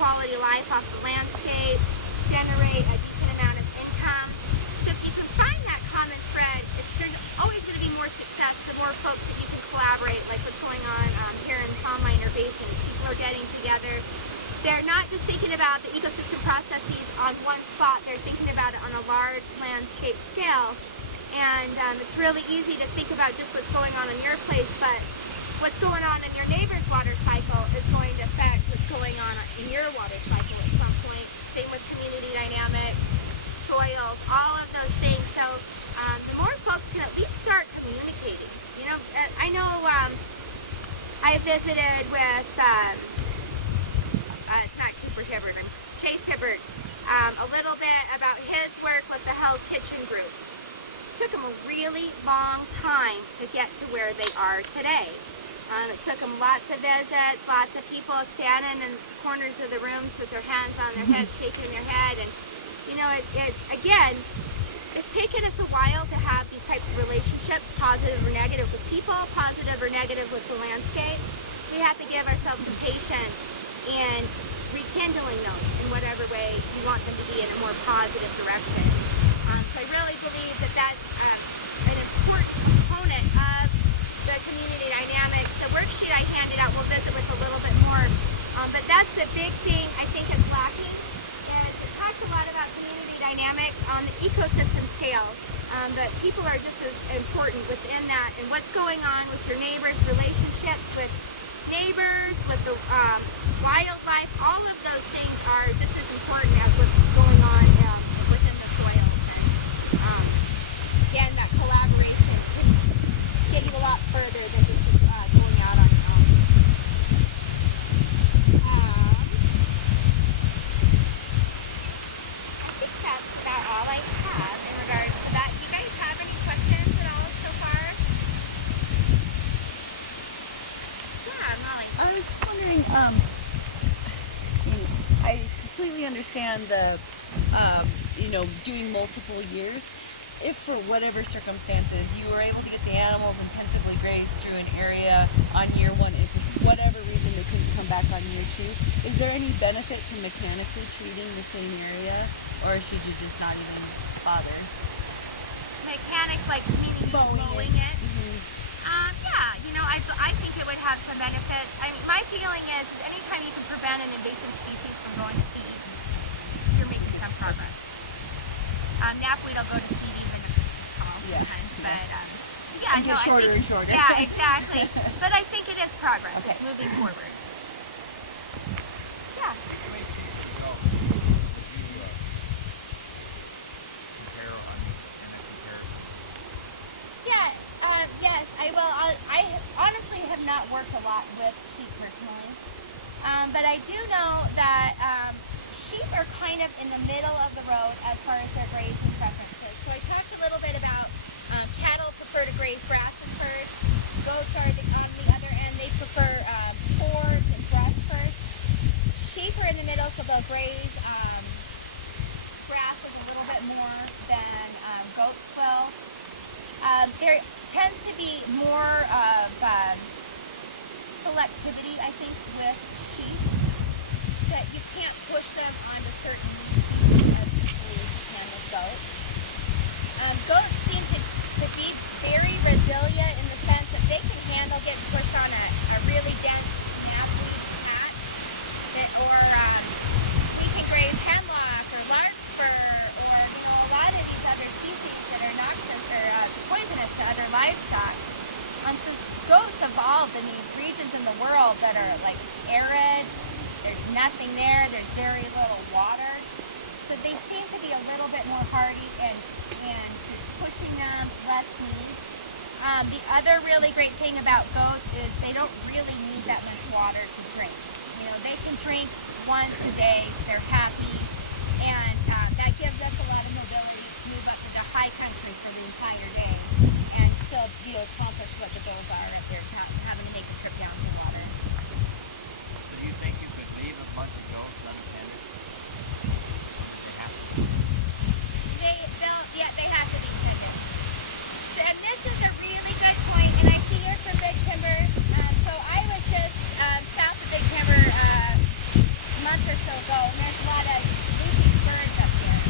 quality of life off the landscape, generate a decent amount of income. So if you can find that common thread, there's always going to be more success, the more folks that you can collaborate, like what's going on here in Palm Miner Basin. People are getting together. They're not just thinking about the ecosystem processes on one spot, they're thinking about it on a large landscape scale. And it's really easy to think about just what's going on in your place, but what's going on in your neighbor's water cycle is going to affect what's going on in your water cycle at some point. Same with community dynamics, soils, all of those things. So the more folks can at least start communicating. You know, I know I visited with it's not Cooper Hibbert, Chase Hibbert, a little bit about his work with the Hell's Kitchen group. It took him a really long time to get to where they are today. It took them lots of visits, lots of people standing in corners of the rooms with their hands on their heads, shaking their head. And, you know, again, it's taken us a while to have these types of relationships, positive or negative with people, positive or negative with the landscape. We have to give ourselves some patience in rekindling those in whatever way you want them to be in a more positive direction. So I really believe that that's an important component of the community dynamics. The worksheet I handed out we'll visit with a little bit more, but that's the big thing I think is lacking. And it talks a lot about community dynamics on the ecosystem scale, but people are just as important within that, and what's going on with your neighbors, relationships with neighbors, with the wildlife, all of those things are just as important as what's going on within the soils. And again, that collaboration can get you a lot further than just going out on your own. I think that's about all I have in regards to that. Do you guys have any questions at all so far? Yeah, Molly. I was just wondering, I completely understand the, doing multiple years. If for whatever circumstances you were able to get the animals intensively grazed through an area on year one, and for whatever reason they couldn't come back on year two, is there any benefit to mechanically treating the same area, or should you just not even bother? Mechanic, like meaning mowing it? Yeah, you know, I think it would have some benefits. I mean, my feeling is anytime you can prevent an invasive species from going to seed, you're making some progress. Knapweed will go to seed even if it's tall sometimes, but yeah, and get shorter and shorter. Yeah, exactly. But I think it is progress. Okay. It's moving forward. Yeah. Yes, I will. I honestly have not worked a lot with sheep personally, but I do know that sheep are kind of in the middle of the road as far as their grazing preferences. So I talked a little bit about cattle prefer to graze grasses first. Goats are on the other end. They prefer forbs and brush first. Sheep are in the middle, so they'll graze grasses a little bit more than goats will. There tends to be more of selectivity, I think, with sheep, that you can't push them onto certain species as easily as you can with goats. Goats seem to be very resilient in the sense that they can handle getting pushed on a really dense knapweed patch, or we can graze hemlock or larkspur, or a lot of these other species that are noxious or poisonous to other livestock. So goats evolved in these regions in the world that are like arid, there's nothing there, there's very little water. So they seem to be a little bit more hardy and pushing them less need. The other really great thing about goats is they don't really need that much water to drink. You know, they can drink once a day, they're happy, and that gives us a lot of mobility to move up to the high country for the entire day and still, accomplish what the goals are if they're having to make a trip down to water. So do you think you could leave a bunch of goats unattended? They have to. They have to be tended. And this is a really good point, and I see you're from Big Timber. So I was just south of Big Timber a month or so ago, and there's a lot of leafy birds up here.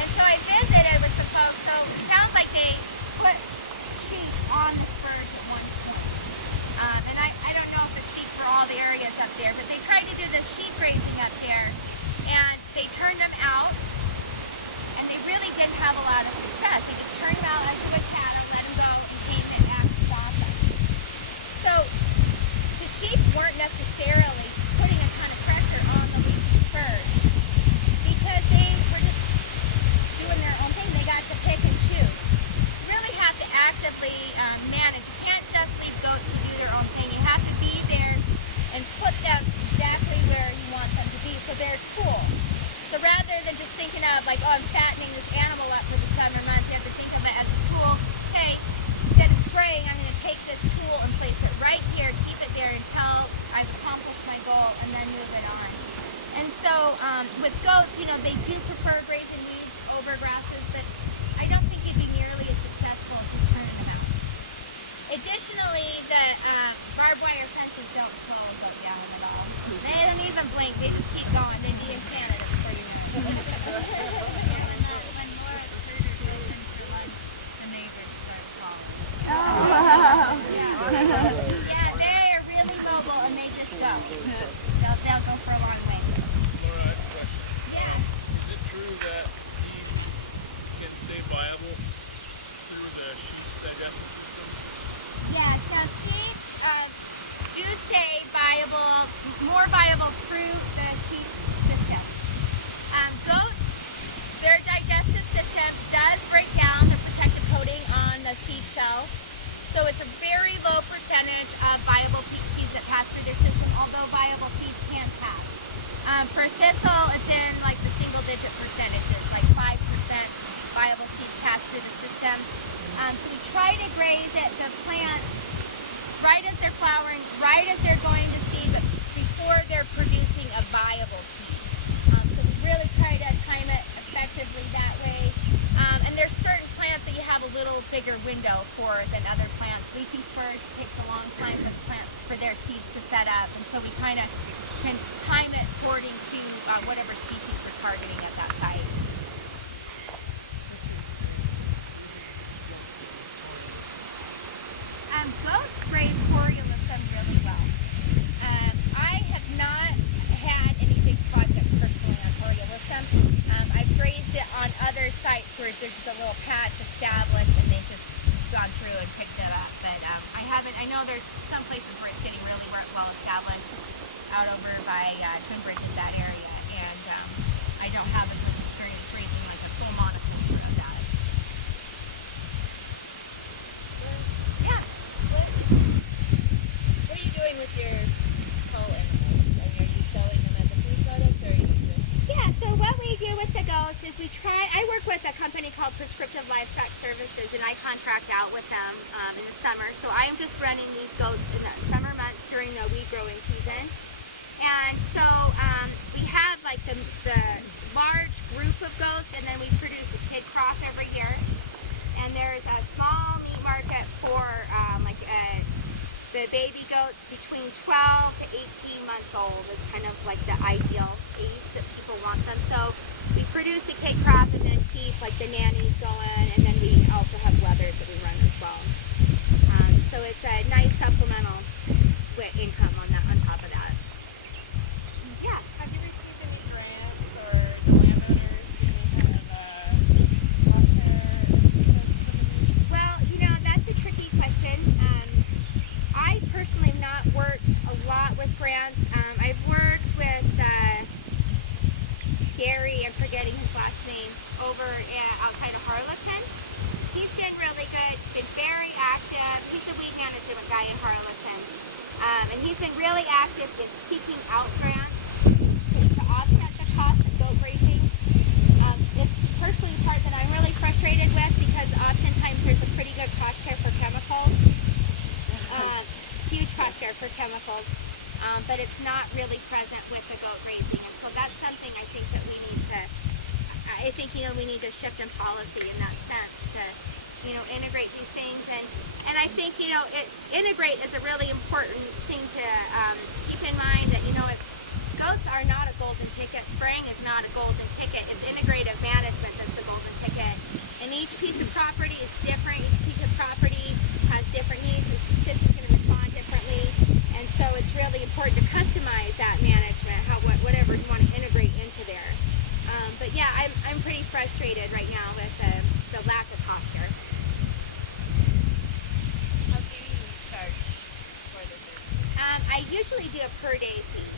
And so I visited with some folks, so it sounds like they put sheep on the spurs at one point. And I don't know if it speaks for all the areas up there, but they tried to do this sheep grazing up there, and they turned them out, and they really didn't have a lot of success. They just turned them out like you would cattle, let them go, and came and actually bought them. So the sheep weren't necessarily putting a ton of pressure on the leafy spurs because they were just doing their own thing. They got to pick and choose. You really have to actively manage. You can't just leave goats to do their own thing. You have to be there and put them exactly where you want them to be. So they're tools. So rather than just thinking of like, oh, I'm fattening this animal up for the summer months, you have to think of it as a tool. Hey, instead of spraying, I'm going to take this tool and place it right here, keep it there until I've accomplished my goal, and then move it on. And so with goats, you know, they do prefer grazing weeds over grasses, but I don't think you'd be nearly as successful if you're turning them out. Additionally, the barbed wire fences don't slow a goat down at all. They don't even blink. They just keep going. They'd be in Canada before you know it. When Laura's herder goes in for lunch, the neighbors start following. Yeah, they are really mobile and they just go. They'll go for a long way. Laura, I have a question. Yes. Is it true that seed can stay viable through the sheep's digestive system? Yeah, so seeds do stay viable, more viable through the sheep system. Goats, their digestive system does break down the protective coating on the seed shell. So it's a very low percentage of viable seeds that pass through their system, although viable seeds can pass. For thistle, it's in like the single-digit percentages, like 5% viable seeds pass through the system. So we try to graze it, the plants, right as they're flowering, right as they're going to seed, but before they're producing a viable seed. So we really try to time it effectively that way. And there's certain plants that you have a little bigger window for than other plants. Leafy spurs takes a long time for the plants for their seeds to set up, and so we kind of can time it according to whatever species we're targeting at that site. Goats graze Coriolism really well. I have not had any big projects personally on Coriolism. I've grazed it on other sites where there's just a little patch established and they've just gone through and picked it up. But I know there's some places where it's getting really well established out over by Twin Bridges, that area. And I don't have as much experience grazing like a full monoculture of that. Yeah. What are you doing with your cull animals? I mean, are you selling them as a food product, or are you just... Yeah, so what we do with the goats is I work with a company called Prescriptive Livestock Services, and I contract out with them in the summer. So I am just running these goats in the summer months during the weed growing season. And so we have like the large group of goats, and then we produce a kid crop every year. And there's a small meat market for the baby goats between 12 to 18 months old is kind of like the ideal age that people want them. So we produce a kid crop and then keep like the nannies going, and then we also have leathers that we run as well. So it's a nice supplemental income on top of that. Yeah. Have you received any grants, or the landowners giving kind of Well, you know, that's a tricky question. I personally have not worked a lot with grants. I've worked with Gary, I'm forgetting his last name, over outside of Harleton. He's been really good, been very active. He's a weed management guy in Harleton. And he's been really active in seeking out grants to offset the cost of goat grazing. It's personally the part that I'm really frustrated with, because oftentimes there's a pretty good cost share for chemicals. Huge cost share for chemicals, but it's not really present with the goat grazing. And so that's something I think that we need to, we need to shift in policy in that sense to, integrate these things. And I think, integrate is a really important thing to keep in mind, that, goats are not a golden ticket. Spraying is not a golden ticket. It's integrative management that's the golden ticket. And each piece of property is different. Each piece of property has different needs. The system's going to respond differently. And so it's really important to customize that management, whatever you want to integrate into there. But yeah, I'm pretty frustrated right now with the lack of cost here. How do you charge for the service? I usually do a per day fee,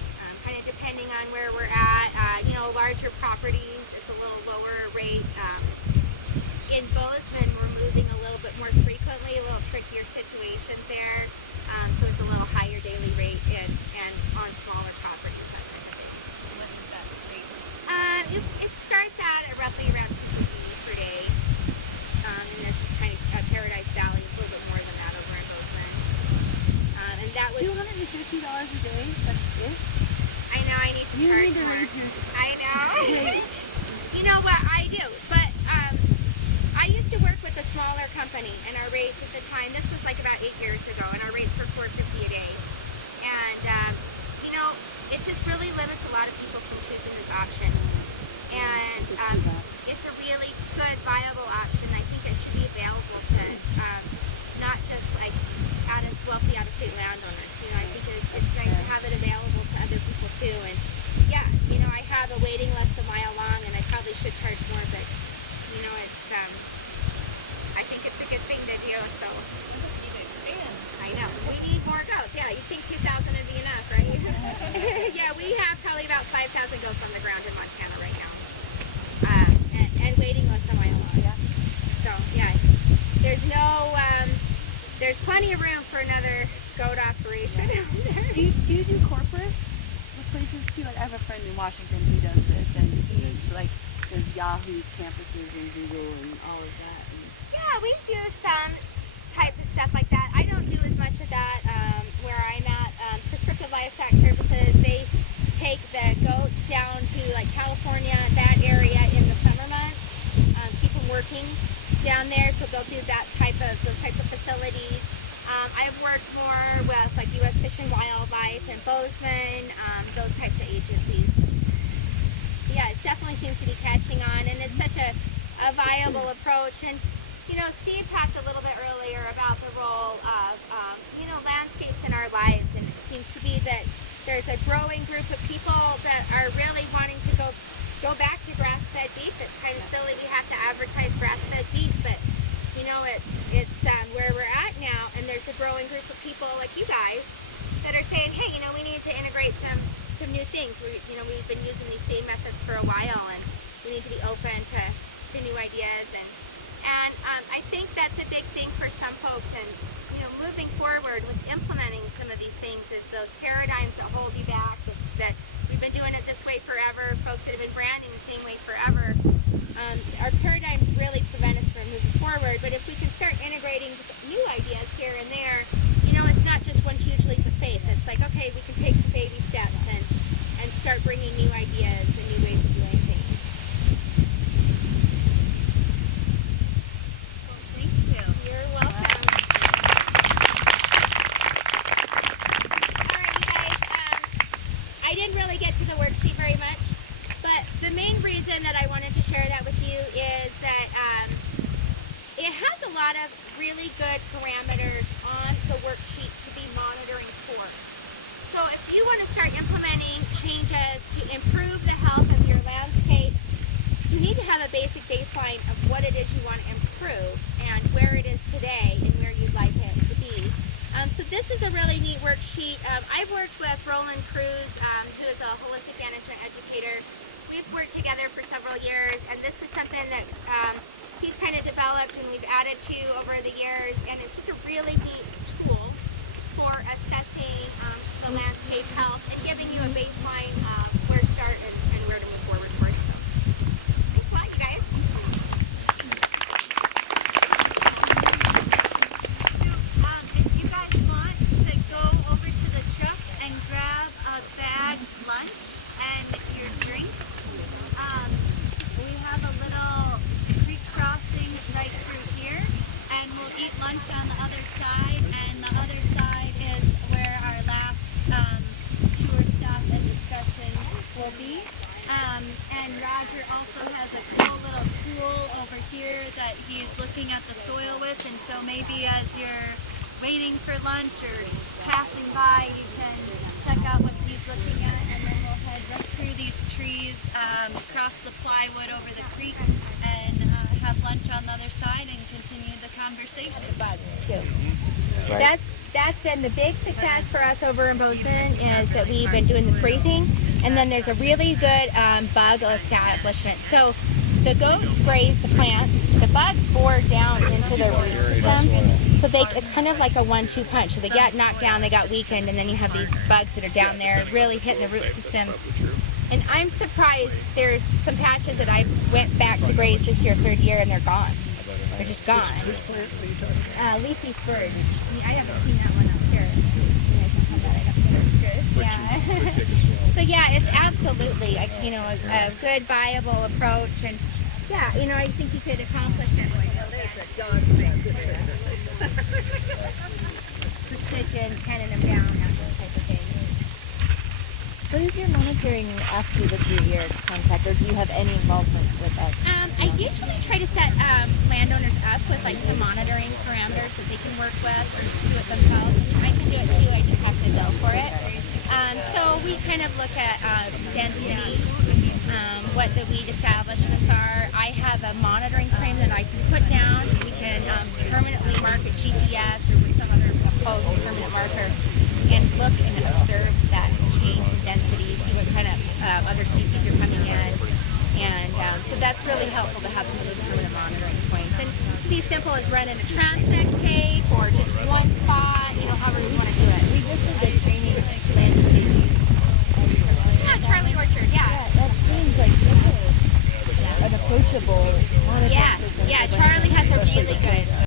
kind of depending on where we're at. Larger properties, it's a little lower rate. In Bozeman, we're moving a little bit more frequently, a little trickier situations there. So it's a little higher daily rate and on smaller properties, that kind of thing. What is that rate? It starts out at roughly around 250 per day. And this kind of Paradise Valley is a little bit more than that over in Bozeman. And that was $250 a day? That's it? I know I need to You charge need to more. raise your I know. You know what I do, but I used to work with a smaller company, and our rates at the time, this was like about 8 years ago, and our rates were $450 a day. And it just really limits a lot of people from choosing this option. And it's a really good, viable option. I think it should be available to not just like wealthy out-of-state landowners. I think it's nice to have it available to other people too. And yeah, I have a waiting list a mile long, and I probably should charge more, but it's I think it's a good thing to do. So I know we need more goats. Yeah, you think 2,000 would be enough, right? Yeah, we have probably about 5,000 goats on the ground in Montana right now, and waiting list a mile long. Yeah. So yeah, there's plenty of room for another goat operation out there. Do you do corporate with places too? Like I have a friend in Washington who does this, and he does Yahoo campuses and Google and all of that. And Yeah, we do some types of stuff like that. I don't do as much of that where I'm at. Prescriptive Livestock Services, they take the goats down to like California, that area in the summer months, keep them working down there, so they'll do those types of facilities. I've worked more with like U.S. Fish and Wildlife and Bozeman, those types of agencies. Yeah, it definitely seems to be catching on, and it's such a viable approach. And Steve talked a little bit earlier about the role of landscapes in our lives, and it seems to be that there's a growing group of people that are really wanting to go back to grass-fed beef. It's kind of silly we have to advertise grass-fed beef, but it's where we're at now, and there's a growing group of people like you guys that are saying, hey, we need to integrate some new things. We've been using these same methods for a while, and we need to be open to new ideas, and I think that's a big thing for some folks. And moving forward with implementing some of these things is those paradigms that hold you back, that we've been doing it this way forever, folks that have been branding the same way forever. Our paradigms really prevent us from moving forward, but if we can start integrating new ideas here and there, it's not just one huge leap of faith. It's like, okay, we can take some baby steps and start bringing new ideas and new ways of doing things. Well, thank you. You're welcome. All right, you guys, I didn't really get to the worksheet very much, but the main reason that I wanted to share that with you is that it has a lot of really good parameters on the worksheet to be monitoring for. So if you want to start implementing changes to improve the health of your landscape, you need to have a basic baseline of what it is you want to improve and where it is today and where you'd like it to be. So this is a really neat worksheet. I've worked with Roland Cruz, who is a holistic management educator. We've worked together for several years, and this is something that he's kind of developed and we've added to over the years, and it's just a really neat tool for assessing the landscape health and giving you a baseline where to start and where to move forward for. So, thanks a lot, you guys. So, if you guys want to go over to the truck and grab a bag lunch and your drinks, we have a little creek crossing right through here, and we'll eat lunch on the other side, and the other side is where our last tour stop and discussion bumblebee. And Roger also has a cool little tool over here that he's looking at the soil with, and so maybe as you're waiting for lunch or passing by, you can check out what he's looking at, and then we'll head right through these trees, cross the plywood over the creek, and have lunch on the other side and continue the conversation. That's been the big success for us over in Bozeman, is that we've been doing the grazing, and then there's a really good bug establishment. So the goats graze the plants, the bugs bore down into the root system, so it's kind of like a 1-2 punch. So they get knocked down, they got weakened, and then you have these bugs that are down there really hitting the root system. And I'm surprised, there's some patches that I went back to graze this year, 3rd year, and they're gone. They're just gone. Leafy spurge. I haven't seen that one up here. Yeah. So yeah, it's absolutely a good viable approach, and yeah, I think you could accomplish it with precision, penning them down, that type of thing. What is your monitoring after the 3-year contract, or do you have any involvement with that? I usually try to set landowners up with some monitoring parameters that they can work with or do it themselves. I can do it too, I just have to bill for it. So we kind of look at density, what the weed establishments are. I have a monitoring frame that I can put down. We can permanently mark a GPS or with some other close permanent marker and look and observe that change in density, see what kind of other species are coming in. And so that's really helpful to have some of those permanent monitoring points. And it can be simple as running a transect tape or just one spot, however you want to do it. We just did this training land. Charlie Orchard, yeah. Yeah, that seems like such an approachable monitoring system. Yeah, Charlie has a really good